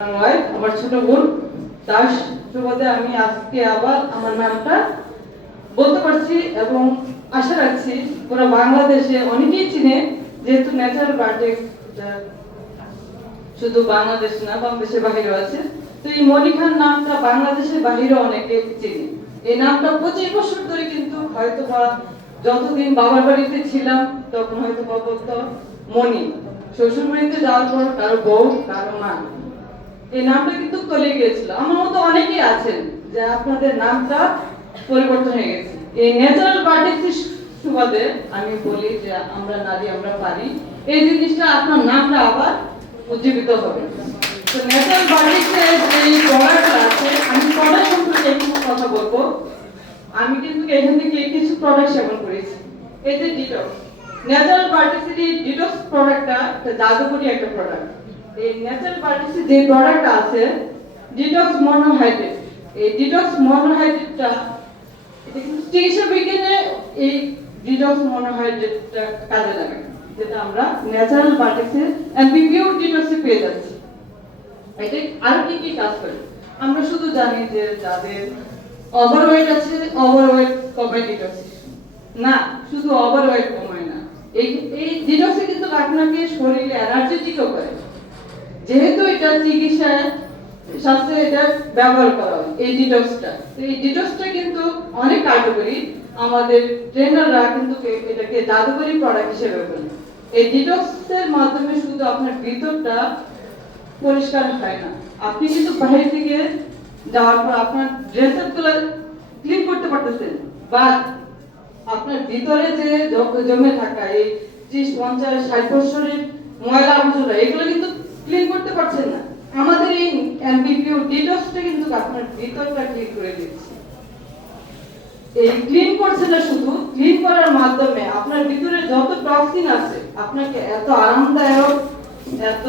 আমার ছোট বোন দাস সুবাদে আমি আজকে আবার আমার নামটা বলতে পারছি এবং আশা রাখছি পুরো বাংলাদেশে অনেকেই চিনে, যেহেতু ন্যাচারাল বায়োটেক শুধু বাংলাদেশ না, বাংলাদেশের বাইরেও আছে। তো এই মনি খান নামটা বাংলাদেশের বাইরেও অনেকে চিনে। এই নামটা 25 বছর ধরে কিন্তু হয়তো বা যতদিন বাবার বাড়িতে ছিলাম তখন হয়তো বা বলতো মনি, শ্বশুর বাড়িতে যাওয়ার পর কারো বউ কারো মা, এই নামটা কিন্তু চলে গিয়েছিল। আমার মতো অনেকেই আছেন যে আপনাদের নামটা পরিবর্তন হয়ে গেছে। এই ন্যাচারাল বায়োটেক সুবাদে আমি বলি যে আমরা নারী আমরা পারি, এই জিনিসটা আপনার নামটা আবার উজ্জীবিত হবে। তো ন্যাচারাল বায়োটেকের যে প্রোডাক্ট আছে, আমি প্রোডাক্ট সম্পর্কে একটু কথা বলবো। আমি কিন্তু এখান থেকে কিছু প্রোডাক্ট সেবন করেছি। এই যে ডিটক্স, ন্যাচারাল বায়োটেকের এই ডিটক্স প্রোডাক্টটা একটা জাদুকরি একটা প্রোডাক্ট। এই ন্যাচারাল বায়োটেকের যে প্রোডাক্ট আছে ডিটক্স মনোহাইড্রেট, এই ডিটক্স মনোহাইড্রেটটা এটা কিন্তু চিকিৎসা বিজ্ঞানে এই ডিটক্স মনোহাইড্রেটটা কাজে লাগে, যেটা আমরা ন্যাচারাল বায়োটেকের এমপিপিও ডিটক্সে পেয়ে যাচ্ছি। এটা আর কি কি কাজ করে আমরা শুধু জানি যে যাদের ওভারওয়েট আছে ওভারওয়েট কমায় ডিটক্স, না শুধু ওভারওয়েট কমায় না, এই এই ডিটক্সে কিন্তু আপনাকে শরীরে এনার্জেটিকও করে। যেহেতু এটা চিকিৎসায় শাস্ত্রে এটা ব্যবহার করা হয় এই ডিটক্সটা, তো এই ডিটক্সটা কিন্তু অনেক কার্যকরী। আমাদের ট্রেনাররা কিন্তু এটাকে জাদুকরি প্রোডাক্ট হিসেবে বলে। এই ডিটক্সের মাধ্যমে শুধু আপনার ভিতরটা পরিষ্কার হয় না, আপনি কিন্তু বাইরে থেকে যাওয়ার পর আপনার ড্রেসগুলো ক্লিন করতে পারতেছেন, বা আপনার ভিতরে যে জমে থাকা এই 30-50-60 বছরের ময়লা আবর্জনা এগুলো কিন্তু ক্লিন করতে পারছেন না। আমাদের এই এমপিপিও ডিটক্সটা কিন্তু আপনার ভিতরটা ক্লিন করে দিচ্ছে। এই ক্লিন করছে না, শুধু ক্লিন করার মাধ্যমে আপনার ভিতরে যত টক্সিন আছে আপনাকে এত আরামদায়ক, এত